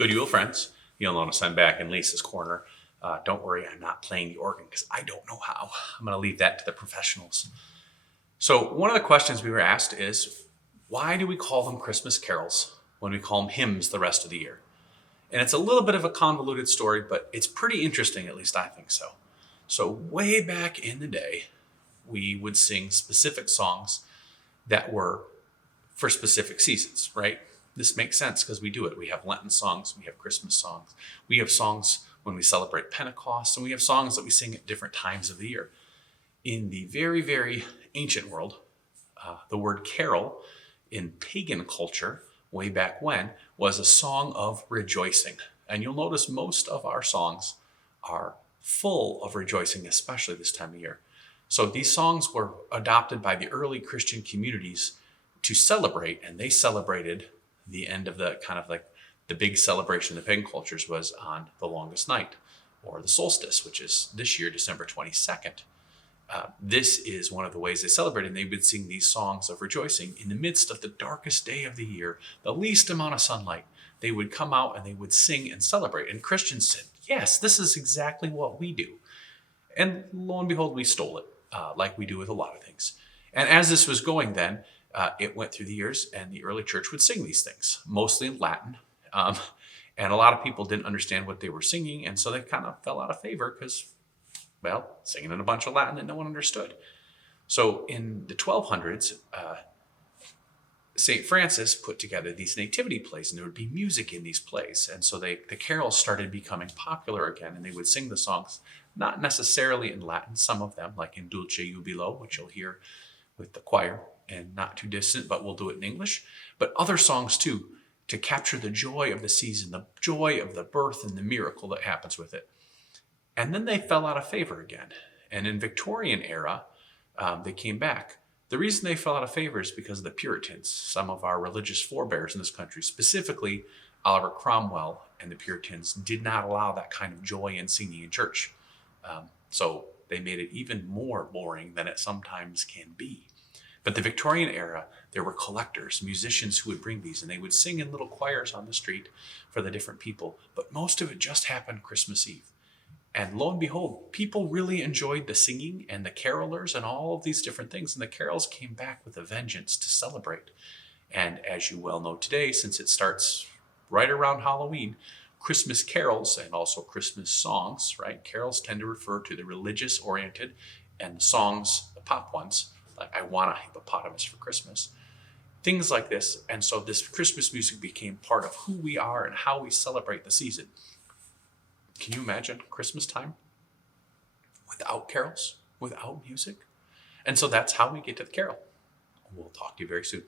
Good Yule, friends. You'll notice I'm back in Lisa's corner. Don't worry, I'm not playing the organ because I don't know how. I'm going to leave that to the professionals. So, one of the questions we were asked is why do we call them Christmas carols when we call them hymns the rest of the year? And it's a little bit of a convoluted story, but it's pretty interesting, at least I think so. So, way back in the day, we would sing specific songs that were for specific seasons, right? This makes sense because we do it. We have Lenten songs, we have Christmas songs, we have songs when we celebrate Pentecost, and we have songs that we sing at different times of the year. In the very, very ancient world, the word carol in pagan culture, way back when, was a song of rejoicing. And you'll notice most of our songs are full of rejoicing, especially this time of year. So these songs were adopted by the early Christian communities to celebrate, and they celebrated the end of the kind of like the big celebration of the pagan cultures was on the longest night, or the solstice, which is this year, December 22nd. This is one of the ways they celebrated, and they would sing these songs of rejoicing in the midst of the darkest day of the year, the least amount of sunlight. They would come out and they would sing and celebrate. And Christians said, yes, this is exactly what we do. And lo and behold, we stole it, like we do with a lot of things. And as this was going then, it went through the years, and the early church would sing these things, mostly in Latin. And a lot of people didn't understand what they were singing, and so they kind of fell out of favor because, well, singing in a bunch of Latin that no one understood. So in the 1200s, St. Francis put together these nativity plays, and there would be music in these plays. And so the carols started becoming popular again, and they would sing the songs, not necessarily in Latin, some of them, like in Dulce Jubilo, which you'll hear with the choir, and not too distant, but we'll do it in English. But other songs too, to capture the joy of the season, the joy of the birth and the miracle that happens with it. And then they fell out of favor again. And in Victorian era, they came back. The reason they fell out of favor is because of the Puritans, some of our religious forebears in this country, specifically Oliver Cromwell and the Puritans, did not allow that kind of joy in singing in church. So they made it even more boring than it sometimes can be. But the Victorian era, there were collectors, musicians who would bring these, and they would sing in little choirs on the street for the different people. But most of it just happened Christmas Eve. And lo and behold, people really enjoyed the singing and the carolers and all of these different things. And the carols came back with a vengeance to celebrate. And as you well know today, since it starts right around Halloween, Christmas carols and also Christmas songs, right? Carols tend to refer to the religious oriented, and the songs, the pop ones, like I Want a Hippopotamus for Christmas, things like this. And so this Christmas music became part of who we are and how we celebrate the season. Can you imagine Christmas time without carols, without music? And so that's how we get to the carol. We'll talk to you very soon.